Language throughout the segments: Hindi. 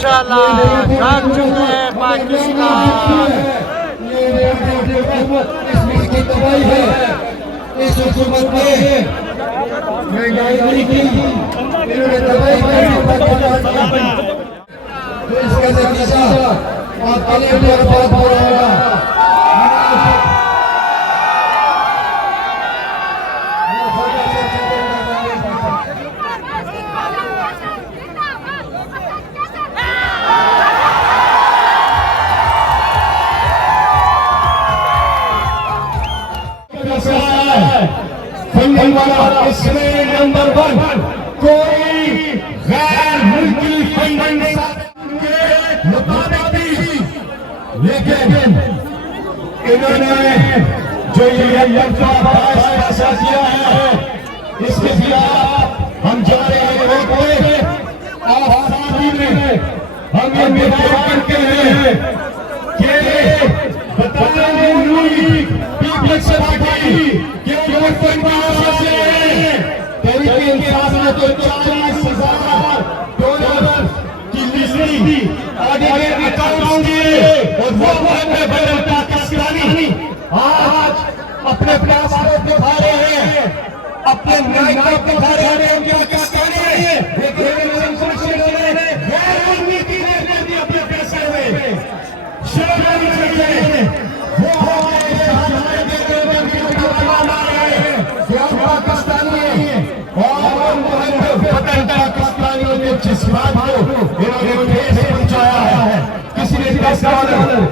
इंशाल्लाह जाग चुके हैं पाकिस्तान। इस हुकूमत ने महंगाई की, इन्होंने दवाई तो इसका नतीजा आप अगले बर्बाद हो रहा होगा। फंडिंग वाला इसमें नंबर 1 कोई गैर मुल्की फंडिंग के मुताबिक थी, लेकिन इन्होंने जो ये यंत्रा पैसा किया है इसके खिलाफ हम जा रहे हैं रोकने और साथ ही में हम ये निवेदन करते हैं कि बताने पीपल्स पार्टी के तरीके इंसाफ में तो 40,000 की बिजली आगे अकाउंट दिए और वो बदल पाकिस्तानी आज अपने पासपोर्ट दिखा रहे हैं, अपने नागरिक दिखा रहे हैं, क्या क्या कर रहे हैं, लेकिन गैर नीति ने अपने पैसे में पाकिस्तानियों ने जिस बात को इन्होंने ठेस पहुंचाया है, किसी ने $10,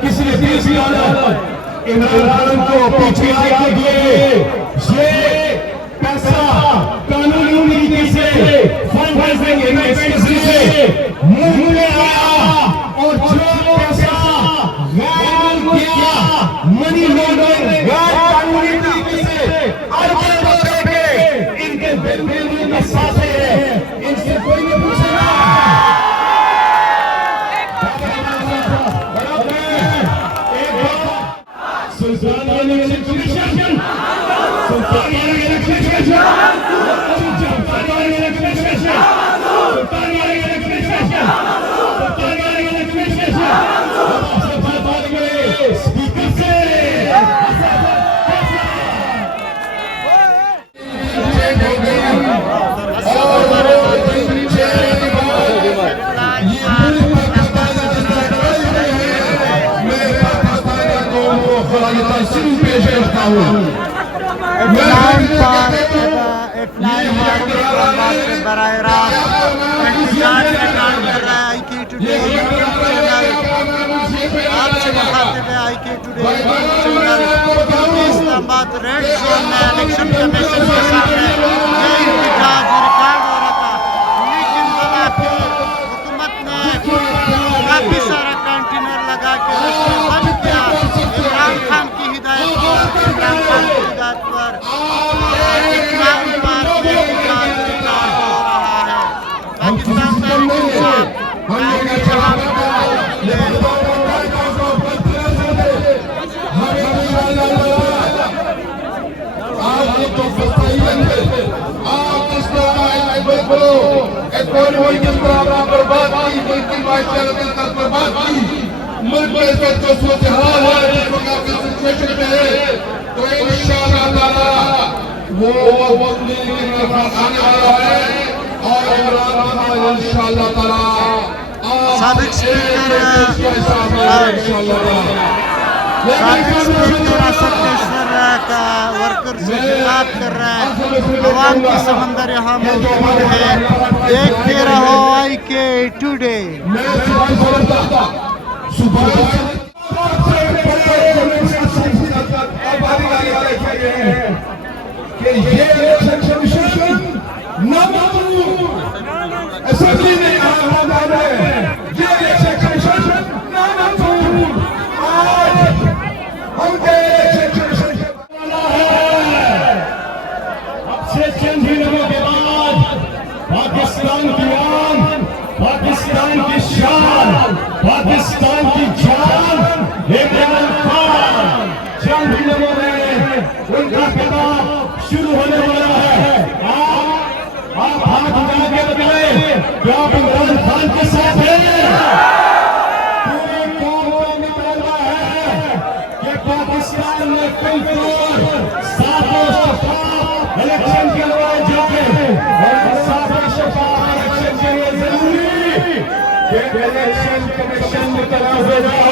किसी ने $30 इमरान को पीछे लगा दिए। ये पैसा कानूनी नीति से फंड रेजिंग से मुंह में आया और जो पैसा गैर किया मनी लॉन्ड्रिंग गैर कानूनी नीति से अरबों रुपए के इनके बिल्कुल में साथे हैं, इनसे कोई नहीं पूछेगा। सुल्तान इलेक्शन बराह रास्त इंतजार में काम कर रहा है IK टुडे यूट्यूब चैनल। आपसे मुखातिब है IK today YouTube channel. Islamabad red zone में इलेक्शन कमीशन के सामने इंतजार रिकॉर्ड हो रहा था, लेकिन वफाकी हुकूमत ने काफी सारा कंटेनर लगा के रस्ते बंद किया। इमरान खान की हिदायत पर पाकिस्तान में मुल्क में जो सूरत हाल है, सिचुएशन में है, तो इंशाअल्लाह ताला वो वक्त आने वाला है और इमरान खान इंशाअल्लाह ताला साबिक स्पीकर असदेश्वर का वर्कर से खिताब कर रहा है। अवाम की समंदर यहाँ मौजूद है, देखते रहो IK टुडे। असेंबली में चंद ही दिनों के बाद पाकिस्तान की आन, पाकिस्तान की शान, पाकिस्तान की जान इमरान खान चंद दिनों में उनका खिताब शुरू होने वाला है। आप हाथ उठा के बताएं क्या आप इमरान खान के साथ हैं? इलेक्शन कमीशन की तरफ से